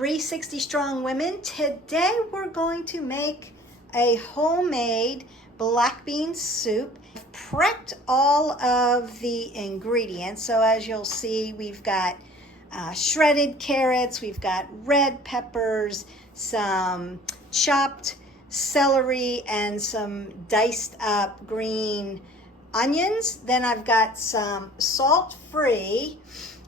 360 Strong Women. Today we're going to make a homemade black bean soup. I've prepped all of the ingredients. So as you'll see, we've got shredded carrots, we've got red peppers, some chopped celery, and some diced up green onions. Then I've got some salt-free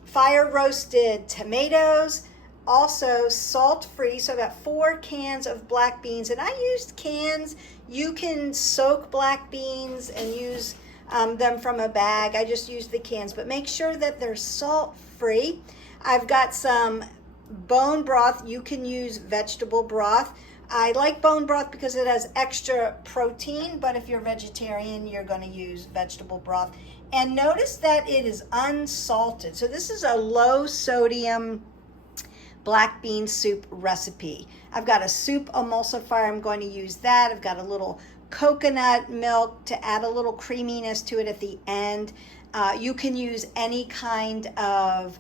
fire roasted tomatoes, also salt-free. So I've got 4 cans of black beans, and I used cans. You can soak black beans and use them from a bag. I just used the cans, but make sure that they're salt-free. I've got some bone broth. You can use vegetable broth. I like bone broth because it has extra protein, but if you're vegetarian, you're going to use vegetable broth. And notice that it is unsalted. So this is a low sodium black bean soup recipe. I've got a soup emulsifier. I'm going to use that. I've got a little coconut milk to add a little creaminess to it at the end. You can use any kind of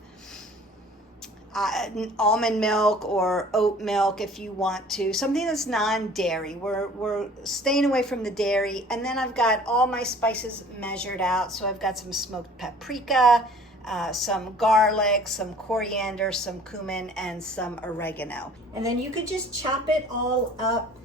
almond milk or oat milk if you want to, something that's non-dairy. We're staying away from the dairy. And then I've got all my spices measured out. So I've got some smoked paprika, some garlic, some coriander, some cumin, and some oregano. And then you could just chop it all up.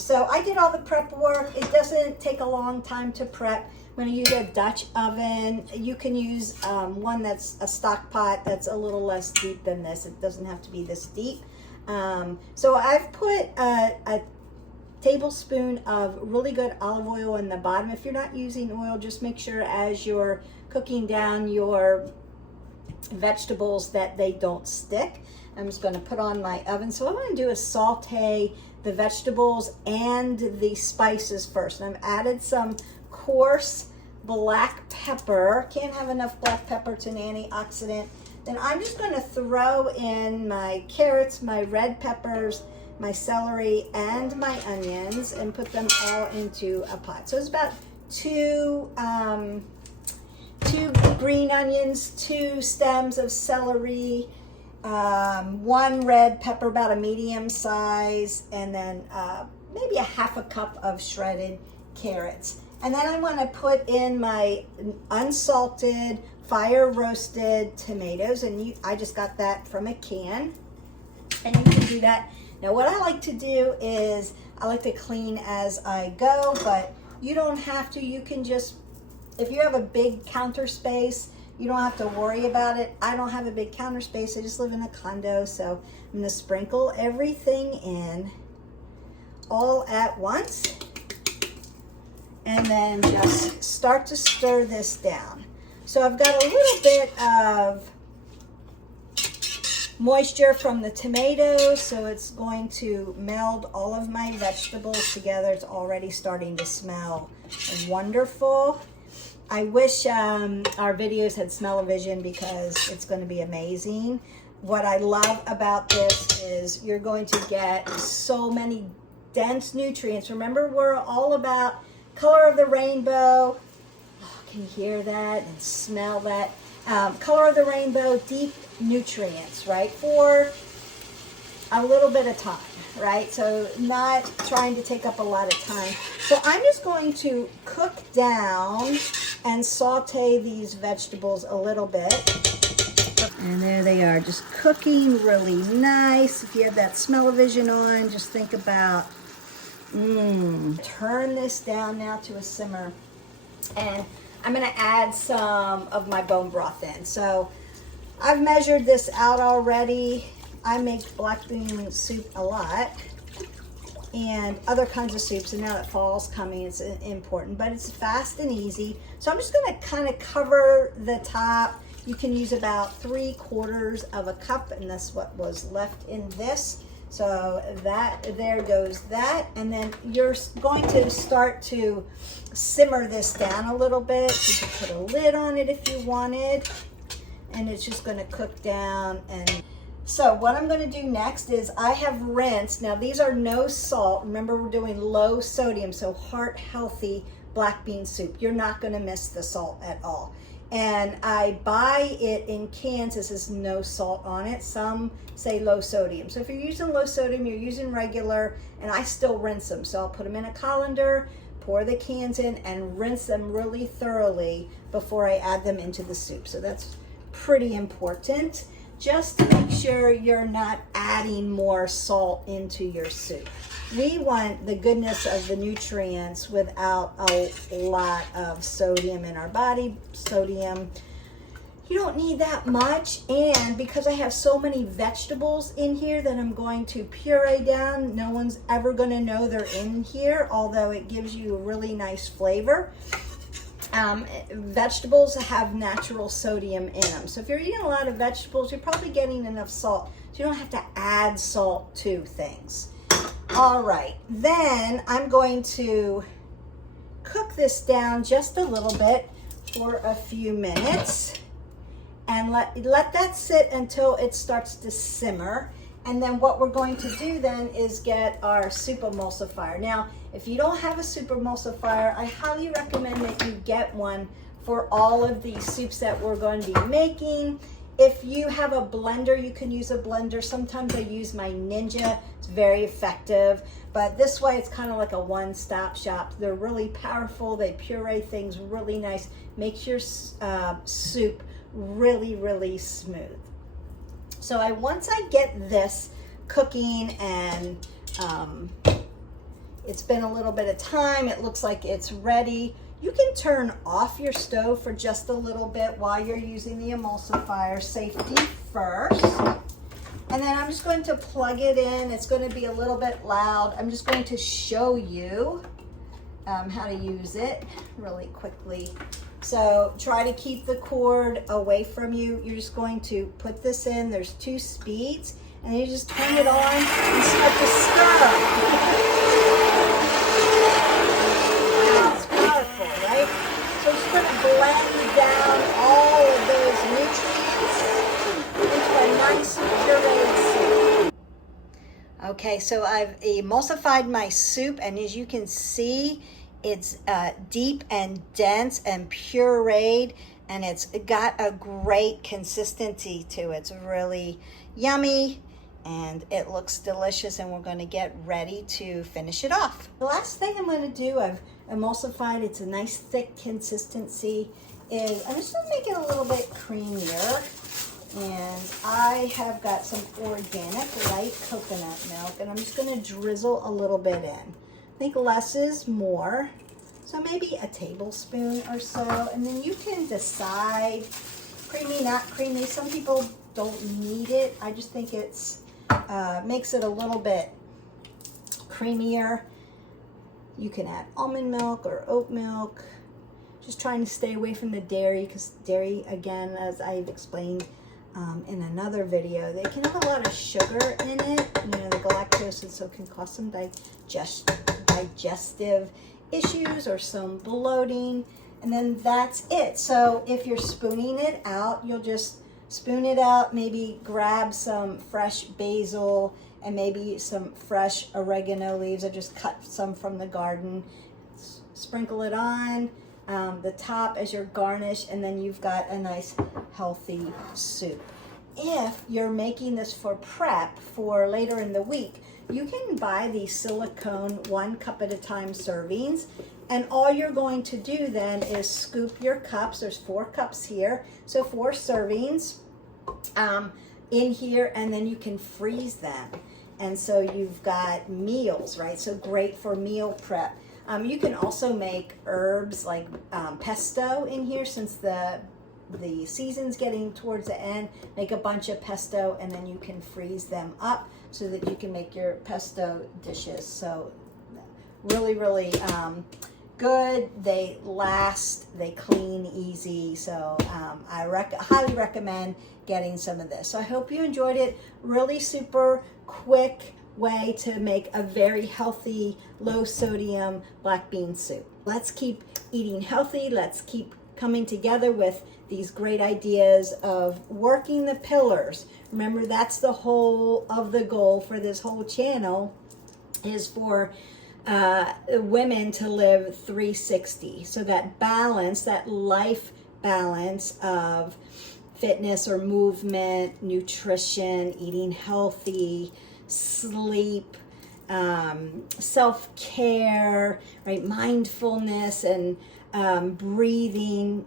So I did all the prep work. It doesn't take a long time to prep. I'm going to use a Dutch oven. You can use one that's a stock pot that's a little less deep than this. It doesn't have to be this deep. So I've put a tablespoon of really good olive oil in the bottom. If you're not using oil, just make sure as you're cooking down your vegetables that they don't stick. I'm just going to put on my oven. So what I'm going to do is saute the vegetables and the spices first. And I've added some coarse black pepper. Can't have enough black pepper. It's an antioxidant. Then I'm just going to throw in my carrots, my red peppers, my celery, and my onions, and put them all into a pot. So it's about two green onions, 2 stems of celery, 1 red pepper, about a medium size, and then maybe a half a cup of shredded carrots. And then I want to put in my unsalted, fire roasted tomatoes, and I just got that from a can, and you can do that. Now what I like to do is I like to clean as I go, but you don't have to. You can just, if you have a big counter space, you don't have to worry about it. I don't have a big counter space. I just live in a condo, so I'm going to sprinkle everything in all at once. And then just start to stir this down. So I've got a little bit of moisture from the tomatoes, so it's going to meld all of my vegetables together. It's already starting to smell wonderful. I wish our videos had smell-o-vision because it's going to be amazing. What I love about this is you're going to get so many dense nutrients. Remember, we're all about color of the rainbow. Oh, can you hear that and smell that? Color of the rainbow, deep nutrients, right? For a little bit of time, right? So not trying to take up a lot of time. So I'm just going to cook down and saute these vegetables a little bit. And there they are, just cooking really nice. If you have that smell-o-vision on, just think about turn this down now to a simmer, and I'm going to add some of my bone broth in. So I've measured this out already. I make black bean soup a lot and other kinds of soups, and now that fall's coming, it's important, but it's fast and easy. So I'm just going to kind of cover the top. You can use about 3/4 of a cup, and that's what was left in this. So that, there goes that. And then you're going to start to simmer this down a little bit. You can put a lid on it if you wanted, and it's just going to cook down. And so what I'm going to do next is I have rinsed. Now these are no salt. Remember, we're doing low sodium, so heart healthy black bean soup. You're not going to miss the salt at all. And I buy it in cans. This is no salt on it. Some say low sodium. So if you're using low sodium, you're using regular, and I still rinse them. So I'll put them in a colander, pour the cans in, and rinse them really thoroughly before I add them into the soup. So that's pretty important, just to make sure you're not adding more salt into your soup. We want the goodness of the nutrients without a lot of sodium in our body. Sodium, you don't need that much. And because I have so many vegetables in here that I'm going to puree down, no one's ever going to know they're in here, although it gives you a really nice flavor. Vegetables have natural sodium in them. So if you're eating a lot of vegetables, you're probably getting enough salt. So you don't have to add salt to things. All right, then I'm going to cook this down just a little bit for a few minutes and let that sit until it starts to simmer. And then what we're going to do then is get our soup emulsifier. Now, if you don't have a soup emulsifier, I highly recommend that you get one for all of these soups that we're going to be making. If you have a blender, you can use a blender. Sometimes I use my Ninja. It's very effective. But this way, it's kind of like a one-stop shop. They're really powerful. They puree things really nice. Makes your soup really, really smooth. So once I get this cooking and it's been a little bit of time, it looks like it's ready. You can turn off your stove for just a little bit while you're using the emulsifier, safety first. And then I'm just going to plug it in. It's going to be a little bit loud. I'm just going to show you how to use it really quickly. So try to keep the cord away from you. You're just going to put this in. There's 2 speeds, and you just turn it on and start to stir. So it's going to blend down all of those nutrients into a nice pureed soup. Okay, so I've emulsified my soup, and as you can see, it's deep and dense and pureed, and it's got a great consistency to it. It's really yummy, and it looks delicious, and we're going to get ready to finish it off. The last thing I'm going to do, I've emulsified, it's a nice thick consistency, is I'm just going to make it a little bit creamier. And I have got some organic light coconut milk, and I'm just going to drizzle a little bit in. I think less is more, so maybe a tablespoon or so, and then you can decide, creamy, not creamy. Some people don't need it. I just think it's makes it a little bit creamier. You can add almond milk or oat milk. Just trying to stay away from the dairy, because dairy, again, as I've explained in another video, they can have a lot of sugar in it. You know, the galactose, and so it can cause some digestive issues or some bloating. And then that's it. So if you're spooning it out, you'll just spoon it out, maybe grab some fresh basil and maybe some fresh oregano leaves. I just cut some from the garden. Sprinkle it on the top as your garnish, and then you've got a nice healthy soup. If you're making this for prep for later in the week, you can buy these silicone 1 cup at a time servings, and all you're going to do then is scoop your cups. There's 4 cups here, so 4 servings in here, and then you can freeze them. And so you've got meals, right? So great for meal prep. You can also make herbs like pesto in here, since the season's getting towards the end. Make a bunch of pesto, and then you can freeze them up so that you can make your pesto dishes. So really, really good. They last, they clean easy. So I highly recommend getting some of this. So I hope you enjoyed it. Really super quick way to make a very healthy, low sodium black bean soup. Let's keep eating healthy. Let's keep coming together with these great ideas of working the pillars. Remember, that's the whole of the goal for this whole channel, is for women to live 360. So that balance, that life balance of fitness or movement, nutrition, eating healthy, sleep, self-care, right? Mindfulness and breathing,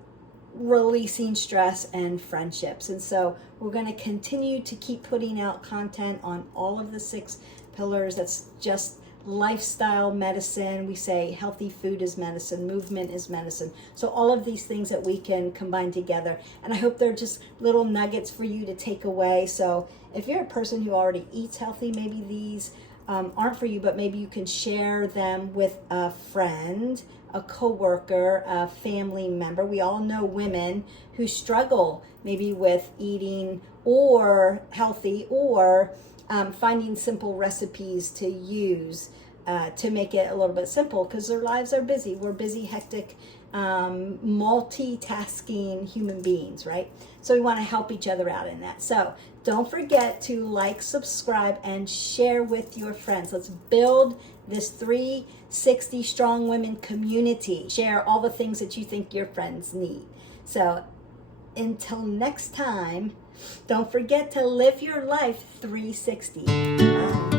releasing stress, and friendships. And so we're going to continue to keep putting out content on all of the 6 pillars. That's just lifestyle medicine. We say healthy food is medicine, movement is medicine. So all of these things that we can combine together. And I hope they're just little nuggets for you to take away. So if you're a person who already eats healthy, maybe these aren't for you, but maybe you can share them with a friend, a coworker, a family member. We all know women who struggle maybe with eating or healthy or finding simple recipes to use to make it a little bit simple, because their lives are busy. We're busy, hectic, multitasking human beings, right? So we want to help each other out in that. So don't forget to like, subscribe, and share with your friends. Let's build this 360 Strong Women community. Share all the things that you think your friends need. So until next time, don't forget to live your life 360. Bye.